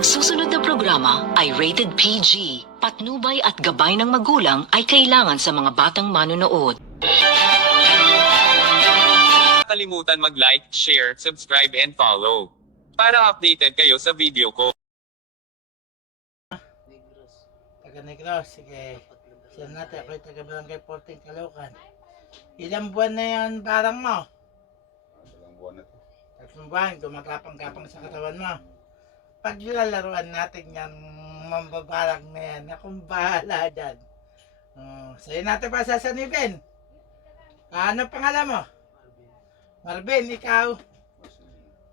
Ang susunod na programa ay rated PG. Patnubay at gabay ng magulang ay kailangan sa mga batang manonood. kalimutan mag-like, share, subscribe and follow. Para updated kayo sa video ko. Negros. Taga Negros, sige. Siya natin, ako'y taga Barangay Porting Caloocan. Ilang buwan na yan parang mo? Dalawang buwan na to. Tatlong buwan, gumagapang-gapang sa katawan mo. Pag lalaruan natin yan, mambabarang na yan, akong bahala dyan. Uh, sa'yo natin pa sasanibin. Ano pangalan mo? Marvin, ikaw?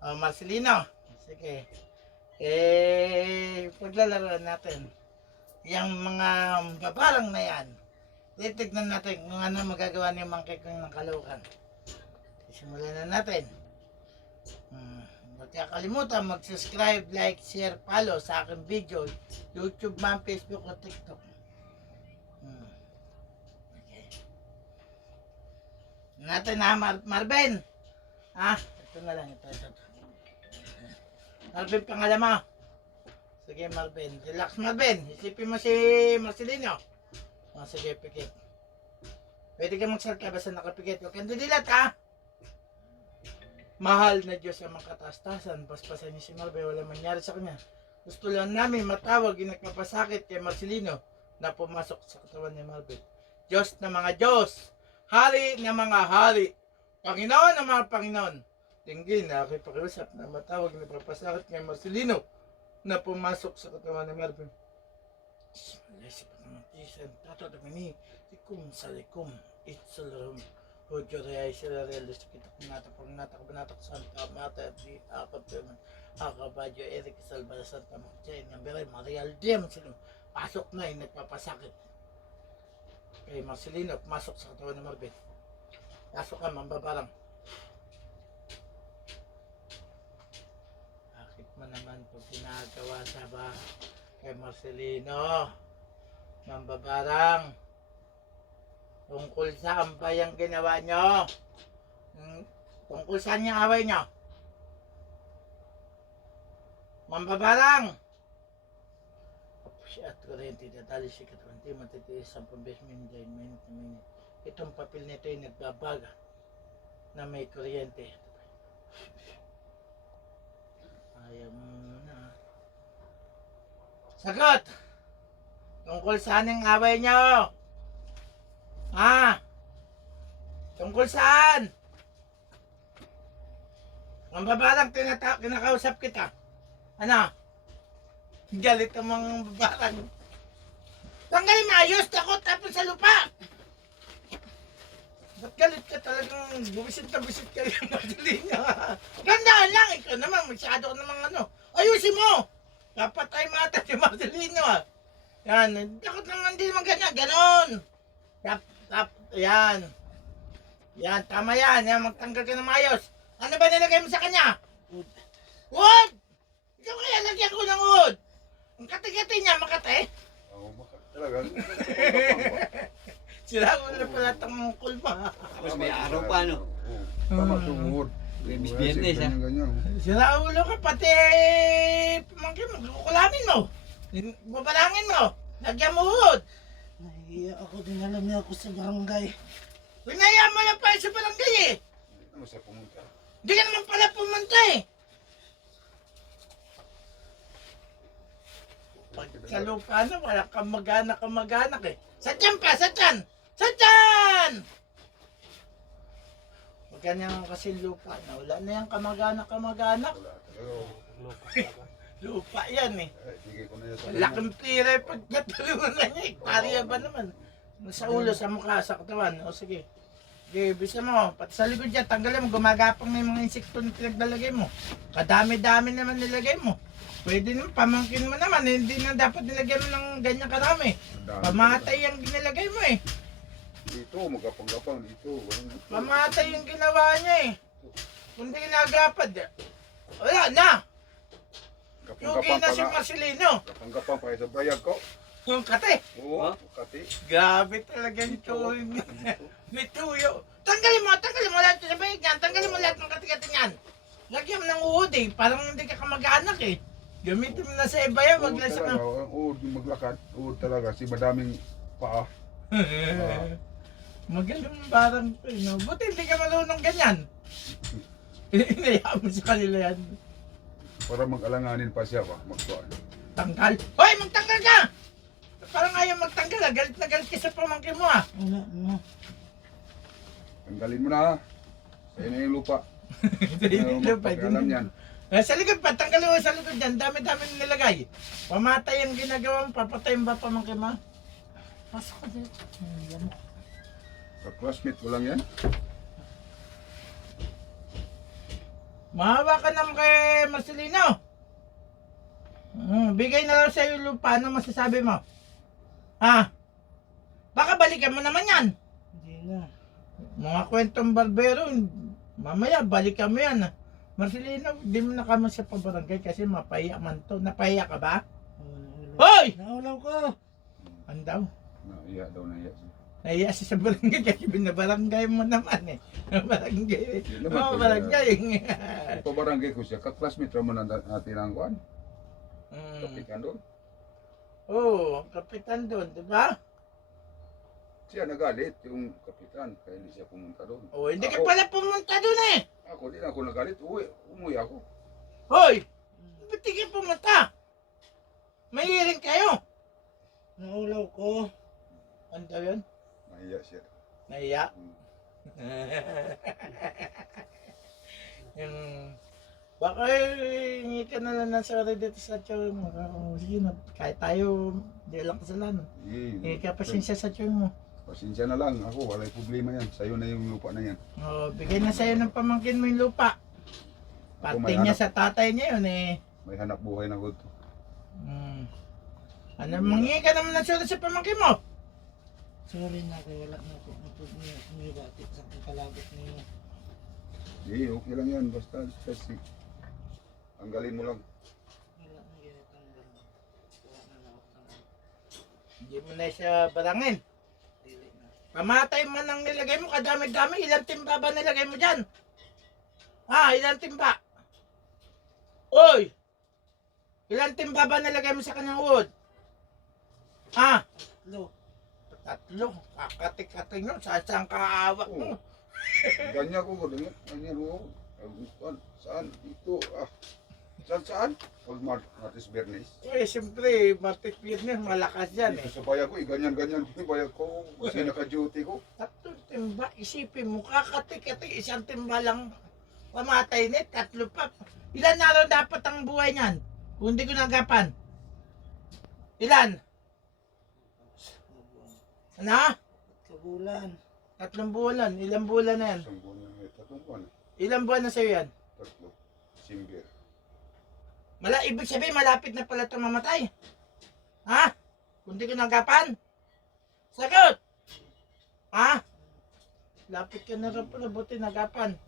Oh, Marcelino. Sige. Eh, paglalaroan natin, yung mga babarang na yan, titignan natin kung ano magagawa ni Mang Kekong ng kalukan. Simulan na natin. Hmm. Huwag kaya kalimutan mag-subscribe, like, share, follow sa aking video, YouTube man, Facebook o TikTok. Hmm. Okay. Natin na, Mar Marvin. Ah, ito na lang, ito, ito. ito. Marvin, pangalan mo. Sige, Marvin. Relax, Marvin. Isipin mo si Marcelino. O, sige, pikit. Pwede ka magsalita basta nakapikit. Huwag kang didilat, ha? Mahal na Diyos ang makatastasan. Paspasan niyo si Marvin. Wala mangyari sa kanya. Gusto lang namin matawag yung nagpapasakit kay Marcelino na pumasok sa katawan ni Marvin. Diyos na mga Diyos. Hari na mga hari. Panginoon ng mga Panginoon. Tinggin na ako'y pakiusap na matawag na papasakit kay Marcelino na pumasok sa katawan ni Marvin. Bismillah sa pangatisan, tato ni sikum salikum, itsalarum, Hojo Reyay sila relo sa kita kunata pangnata kabanatak santa mata at di akap teman akabadyo Eric Salvador Santa Marchay ng Beray Marial Diem sila pasok na yung nagpapasakit. Kay Marcelino pumasok sa katawan ni Marvin. Pasok ka mambabarang. Bakit mo naman po ginagawa sa ba kay Marcelino? Mambabarang tungkol saan ba yung ginawa nyo. Hmm, tungkol saan yung away nyo? Mambabarang! At kurente dadali si katwanti matitiis sa pambes minday minute na itong papel nito ay nagbabaga na may kuryente. Ayaw mo na. Sagot! Tungkol saan yung away nyo ha tungkol saan ang babarang tinata- kinakausap kita ano galit ang mga babarang tanggalin maayos takot tapos sa lupa Ba't galit ka talagang bumisit na bumisit ka yung Marcelino? Gandaan lang, ikaw naman, masyado ka namang ano. Ayusin mo! Dapat ay mata si Marcelino ah. Yan, dapat naman hindi naman ganyan, ganon. Tap, tap, yan. Yan, tama yan, yan, magtanggal ka ng maayos. Ano ba nilagay mo sa kanya? Wood. Wood! Ikaw kaya lagyan ko ng wood. Ang kati-kati niya, makate. Oo, baka talaga. Sila ko na pala itong kulma. Tapos may araw pa, no? Oo. Tama Mm. sumud. Lunes, Biyernes, ha? Sila ulo ka pati pamangkin mo, kukulamin mo. Babalangin mo. Lagyan mo hud. Nahiya ako din alam niya ako sa barangay. Pinaya mo na pa sa barangay eh. Ano siya pumunta? Hindi ka naman pala pumunta eh. Pagkalupa na, wala kang mag-anak ang mag-anak eh. Sa tiyan pa, sa tiyan! Sa tiyan! Huwag ganyan kasi lupa na. Wala na yung kamag-anak kamag-anak. Wala talaga. Lupa yan eh. Bigay ko na sa Laking pira eh, pag natulungan na niya. Pariya ba naman? Sa ulo, sa mukha, sa katawan. O sige. Sige, bisa mo. Pati sa likod dyan, tanggalin mo. Gumagapang na yung mga insekto na pinaglalagay mo. Kadami-dami naman nilagay mo. Pwede naman, pamangkin mo naman. eh, Hindi na dapat nilagyan mo ng ganyan karami. Dami. Pamatay ang ginilagay mo eh. Dito, magapang-gapang dito. Walang- Pamatay yung ginawa niya eh. Kung di nagapad, wala na. Gapang-gapang na si. Marcelino. Gapang-gapang pa sa bayag ko. Yung kate. Oo, kati. Grabe talaga yung tuyo ni, ni Tuyo. Tanggalin mo, tanggalin mo lahat sa bayag niyan. Tanggalin mo lahat ng katikati niyan. Lagyan mo ng uod eh. Parang hindi ka kamag-anak eh. Gamitin mo na sa iba yan, wag lang sa talaga, uod yung maglakad. Uod talaga, si madaming paa. Magaling parang, no? Buti hindi ka marunong ganyan. Inayaan mo sa kanila yan. Para mag-alanganin pa siya ba, magkuhan. Tanggal. Hoy, magtanggal ka! Parang ayaw magtanggal ah. Galit na galit ka sa pamangkin mo ah. Wala. Tanggalin mo na ha. Sa'yo na yung lupa. Hindi Ayaw na pa. magpagkalam yan. Eh, sa likod pa, tanggalin mo sa likod dyan. Dami-dami na nilagay. Pamatay ang ginagawa mo, papatayin ba pamangkin mo? Pasok ka dito. Hmm, yan. Ka-classmate ko lang yan. Mahawa ka naman kay Marcelino. Hmm, bigay na lang sa'yo lupa. Ano masasabi mo? Ha? Baka balikan mo naman yan. Hindi na. Mga kwentong barbero, mamaya balikan mo yan. Marcelino, di mo na kama sa pabarangay kasi mapahiya man to. Napahiya ka ba? Hoy! Naulaw ko. Ano daw? Naiya daw, naiya siya. Nahiya siya sa barangay kasi binabarangay mo naman eh. barangay. Yun naman Oh, po barangay. Ito barangay ko siya. Ka-classmate naman ang natin ang kuhan. Hmm. Kapikan doon. Oo, kapitan doon, di ba? Siya nagalit yung kapitan. Kaya hindi siya pumunta doon. Oh, hindi ka Ako- pala pumunta doon eh. Ako din ako nagalit. Uwi, umuwi ako. Hoy! Ba't di ka pumunta? May hearing kayo. Naulaw ko. Ano daw yun? Naiya siya. Nahiya? Hmm. yung... Baka eh, hingi ka na lang ng sorry dito sa tiyong mo. Sige na, kahit tayo, di lang kasalanan. Eh, Hingi ka pasensya sa tiyong mo. Pasensya na lang. Ako, wala problema yan. Sa'yo na yung lupa na yan. Oh, bigay na sa'yo ng pamangkin mo yung lupa. Pati niya sa tatay niya yun eh. May hanap buhay na ko to. Hmm. Ano, mangingi ka naman ng sorry sa pamangkin mo. Sorry na kay wala na ako. Napag niya. Hindi batik sa kalagot niyo. Eh, okay lang yan. Basta, kasi Tanggalin mo lang. Wala na ginatanggal. Wala na ako tanggal. Hindi mo na siya barangin. Dili na. Pamatay man ang nilagay mo, kadami-dami, ilang timba ba nilagay mo dyan? Ha, ilang timba? Oy! Ilang timba ba nilagay mo sa kanyang wood? Ha? Lo. Tatlo. Kakatik-kating yun. Saan saan kaawak mo? Ganyan ko, ganyan, ganyan ko. Saan, saan, dito, ah. Saan, saan? Pag Mar- Martes Bernes. Eh, siyempre, Martes Piernes, malakas yan eh. Dito sa bayag ko, eh, ganyan, ganyan ko yung bayag ko. Kasi naka-duty ko. Tatlong timba, isipin mo, kakatik-katik, isang timba lang pamatay net, tatlo pa. Ilan araw dapat ang buhay niyan? Kung hindi ko nagapan. Ilan? Ano? Kabulan. Tatlong bulan. Ilang bulan na yan? Isang buwan na, may tatlong buwan. Ilang buwan na sa'yo yan? Tatlo. Simber. Mala, ibig sabihin, malapit na pala ito mamatay. Ha? Kung di ko nagapan? Sagot! Ha? Lapit ka na rin pala, buti nagapan.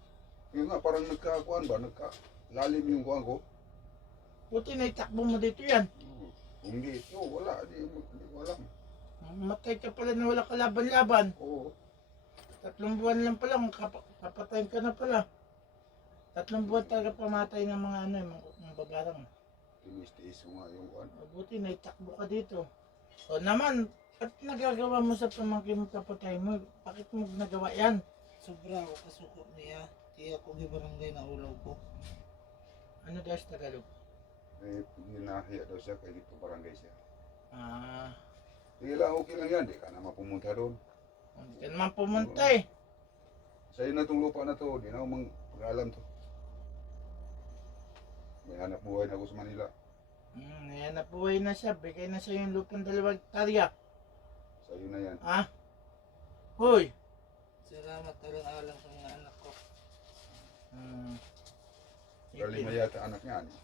Yung nga, parang nagkakuan ba? Nagka-lalim yung kuan ko. Buti na itakbo mo dito yan. Kung di, oh, wala. Di, di, wala. Matay ka pala na wala kalaban-laban. Oo. Tatlong buwan lang pala, kap- kapatayin ka na pala. Tatlong buwan talaga pamatay ng mga ano, yung mga, mga bagarang. Tinis-tiis nga yung kuan. Mabuti na itakbo ka dito. O naman, at nagagawa mo sa pamangkin mo kapatay mo, bakit mo nagawa yan? Sobra ako kasuko niya. Kaya ako gibarangay na ulaw ko. Ano daw sa Tagalog? Eh, ginahiya daw siya kaya dito barangay siya. Ah, Lang, okay lang yan. Di ka na mapumunta doon. hindi ka naman pumunta eh. Sa'yo na itong lupa na to. Di na ako mang pag-alam to. May hanap buhay na ako sa Manila. Hmm, yan na buhay na siya. Bigay na siya yung lupang dalawang hektarya. Sa'yo na yan. Ah? Hoy! Salamat alang-alang sa mga anak ko. Hmm. Galing na yata anak niya. Ani.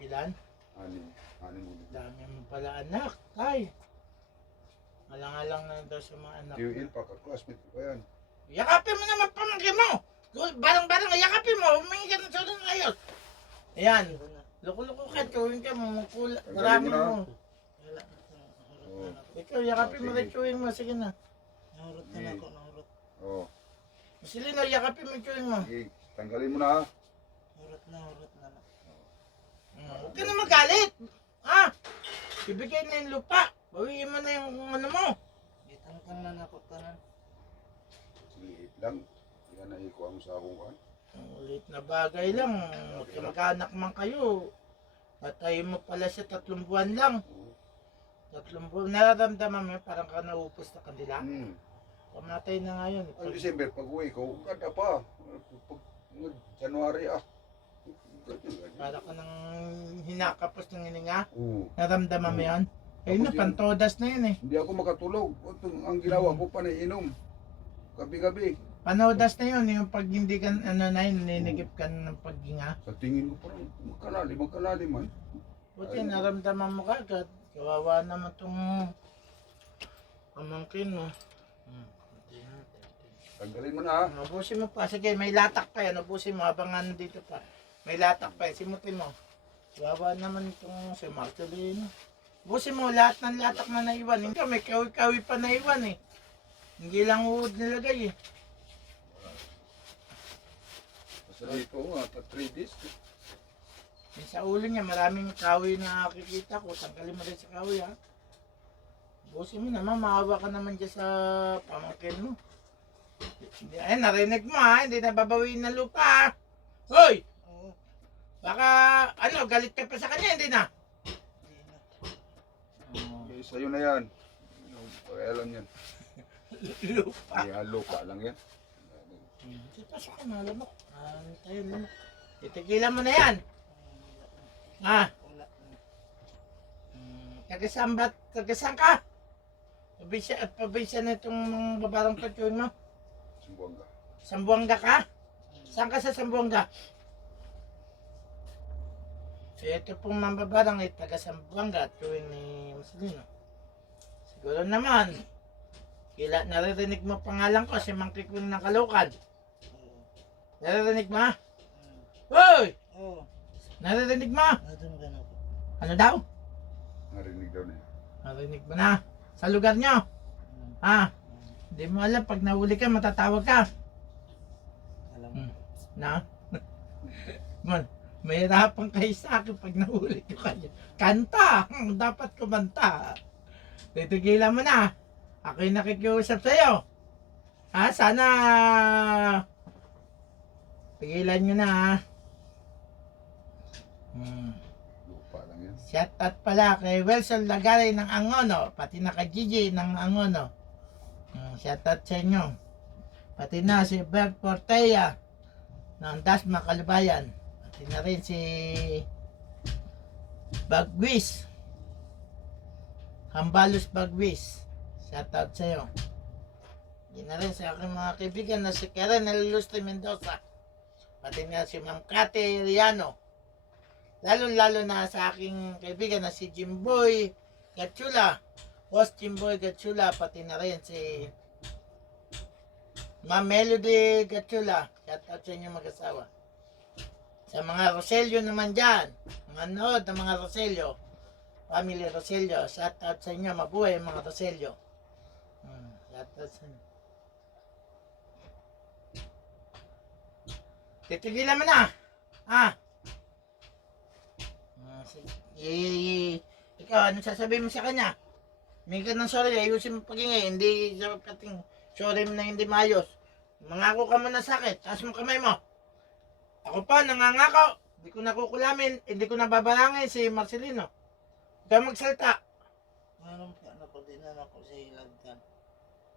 Ilan? Ani. Ani mo. Dami mo pala anak. Tay. Alang-alang na daw sa mga anak. QL pa ka classmate ko pa yan. Yakapin mo naman pamangkin mo. Barang-barang, yakapin mo. Humingi ka ng sabi ng ayos. Ayan. Na. Loko-loko ka. Chewing ka. Mamukula. Marami mo na. na. Na ako. Ikaw, yakapin mo rin chewing mo. Sige na. Nahurot na ako. Nahurot. Oo. Silino, yakapin mo chewing mo. Sige. Tanggalin mo na ha. Nahurot na. Nahurot na. na. Huwag ka na magalit. Ha? Ibigay na yung lupa. Bawiin mo na yung ano mo. Gitangkang na nako tanan. Liit lang. Yan na iko ang sa akong kan. Ulit na bagay lang. Magkamag-anak man kayo. Patayin mo pala siya tatlong buwan lang. Tatlong buwan. Nararamdaman mo parang ka naupos na kanila. Hmm. Pamatay na ngayon. Ang December, pag uwi ko, kada pa. Pag January ah. Para ka nang hinakapos ng hininga. Oo. Naramdaman mo yan? Ayun na, pantodas na yun eh. Hindi ako makatulog. Ang ginawa ko pa na inom. Gabi-gabi. Panodas na yun, yung pag hindi ka, ano na yun, nininigip ka ng paghinga. Sa tingin ko parang magkalalim, magkalalim man. Buti, naramdaman mo kagad. Kawawa naman tong pamangkin mo. Hmm. Tanggalin mo na ha. Ubusin mo pa. Sige, may latak pa yan. Ubusin mo habang ano dito pa. May latak pa yan. Simutin mo. Kawawa naman itong si Marcelino. Ubusin mo lahat ng latak na naiwan. Hindi, may kawi-kawi pa naiwan eh. Hindi lang uod nilagay eh. Basta dito, ah, 3 days. Yung sa ulo niya, maraming kawi na nakikita ko. Tanggalin mo rin sa kawi ha. Busin mo naman, maawa ka naman dyan sa pamangkin mo. Ay, narinig mo ha, hindi nababawiin ng lupa ha. Hoy! Baka, ano, galit ka pa sa kanya, hindi na. Sa'yo na yan. Alam yan. lupa. May lupa lang yan. Hindi pa sa kanala mo. Ah, tayo na. Titigilan mo na yan. Ha? Wala. Hmm, ba? Tagasaan ka? Pabisa, pabisa na itong babarang patyong mo. Sumbuanga. Sambuanga ka? Saan ka sa Sambuanga? So ito pong mambabarang ay taga Sambuanga at tuwing ni Marcelino. Siguro naman, kila naririnig mo pangalan ko si Mang Kikwing ng. Oo. Naririnig mo? ha? Hmm. Hoy! Oo. Naririnig mo? Nadun ka na ko. Ano daw? Narinig daw na yan. Narinig mo na? Sa lugar nyo? Hmm. Ha? Hindi mo alam, pag nahuli ka, matatawag ka. Alam Hmm. mo. Na? Man, mahirapan kayo sa akin pag nahuli ko kayo. Kanta! Hmm, Dapat kumanta. Titigilan mo na. Ako yung nakikiusap sa'yo. Ha? Sana... Tigilan nyo na ha. Hmm. Shout out pala kay Wilson Lagaray ng Angono, pati na kay Gigi ng Angono. Mm, shout out sa inyo. Pati na si Bert Portella ng Dasma Kalubayan. Pati na rin si Bagwis. Hambalus Bagwis. Shout out sa iyo. Yun na rin sa aking mga kaibigan na si Karen Lustre Mendoza. Pati nga si Ma'am Kate Riano. Lalo-lalo na sa aking kaibigan na si Jimboy Gatchula. Boss Jimboy Gatchula, pati na rin si Ma'am Melody Gatchula. Shout out sa inyo mag-asawa. Sa mga Roselio naman dyan, mga nood ng mga Roselio, Family Roselio, shout out sa inyo, mabuhay mga Roselio. Hmm, shout out sa inyo. Titigilan mo na! Ah! Eh, ikaw, ano sasabihin mo sa kanya? May ka ng sorry, ayusin mo pagingay, hindi sa kating sorry mo na hindi maayos. Mangako ka muna sa akin, taas mo kamay mo. Ako pa, nangangako. Hindi ko nakukulamin, hindi ko nababalangin si Marcelino. Huwag magsalita. Anong pa na ko, di na nako sa hilabtan.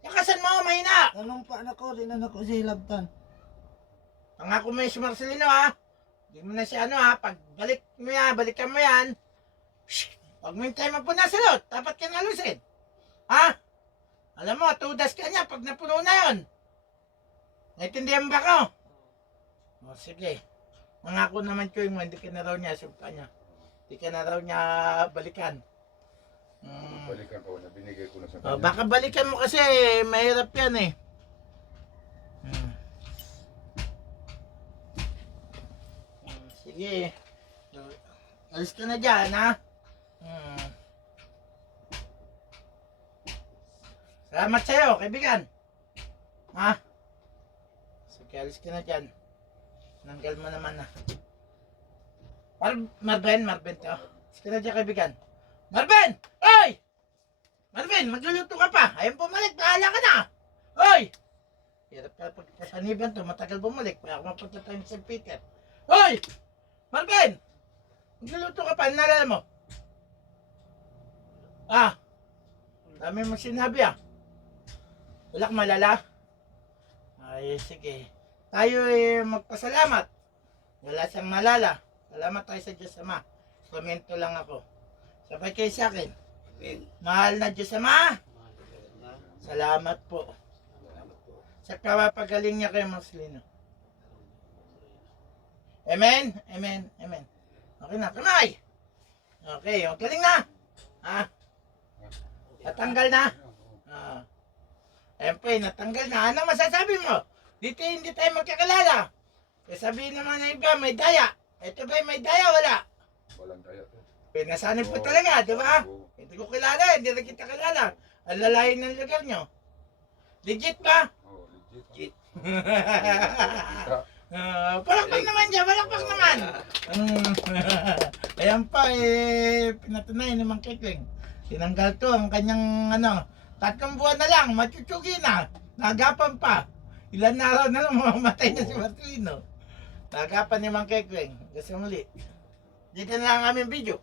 Lakasan mo, mahina! Anong pa na ko, di na nako sa hilabtan. Pangako mo yung si Marcelino ha. Hindi mo na siya ano ha. Pag balik mo yan, balikan mo yan. Time mo po nasunod, dapat ka nalusin. Ha? Alam mo, tudas ka niya pag napuno na yun. Naintindihan ba ko? O sige. Mangako naman ko yung hindi ka na raw niya sumpa niya. Hindi ka na raw niya balikan. Mm. Balikan ko na, binigay ko na sa kanya. baka balikan mo kasi mahirap yan eh. Hmm. Hmm, Sige. Alis ka na dyan, ha? Hmm. Salamat sa'yo, kaibigan. Ha? Sige, alis ka na dyan. Nanggal mo naman na. Mar Marvin, Marvin to. Sige na dyan kaibigan. Marvin! Oy! Marvin, magluluto ka pa. Ayun bumalik, bahala ka na. Oy! Hirap ka pagkasaniban to, matagal bumalik. Kaya ako mapunta tayo sa. Peter. Oy! Marvin! Magluluto ka pa, nalala mo? Ah! Dami mo sinabi ah. Wala kang malala? Ay, sige. Tayo eh, magpasalamat. Wala siyang malala. Salamat tayo sa Diyos Ama. Komento lang ako. Sabay kayo sa akin. Mahal na Diyos Ama. Salamat po. Sa kapapagaling niya kay Marcelino. Amen? Amen? Amen. Okay na. Kamay! Okay, o galing na. Ha? Natanggal na. Ah. Ayan po, eh, natanggal na. Ano masasabi mo? Dito hindi tayo magkakilala. Eh, sabihin naman ng iba, may daya. Ito ba may daya? Wala. Walang daya to. Pinasanib po talaga, di ba? Oo. Hindi ko kilala, hindi na kita kilala. Ang lalayo ng lugar nyo. Legit ba? Oo, legit. Ah, palakpak naman dyan, palakpak naman. Ayan pa, eh, pinatunay ni Mang Kikling. Tinanggal to ang kanyang, ano, tatlong buwan na lang, matutsugi na. Nagapan pa. Ilan na araw na lang mamamatay na si Marcelino. Nagapan ni Mang Kikling. Gusto muli. Dito na lang ang aming video.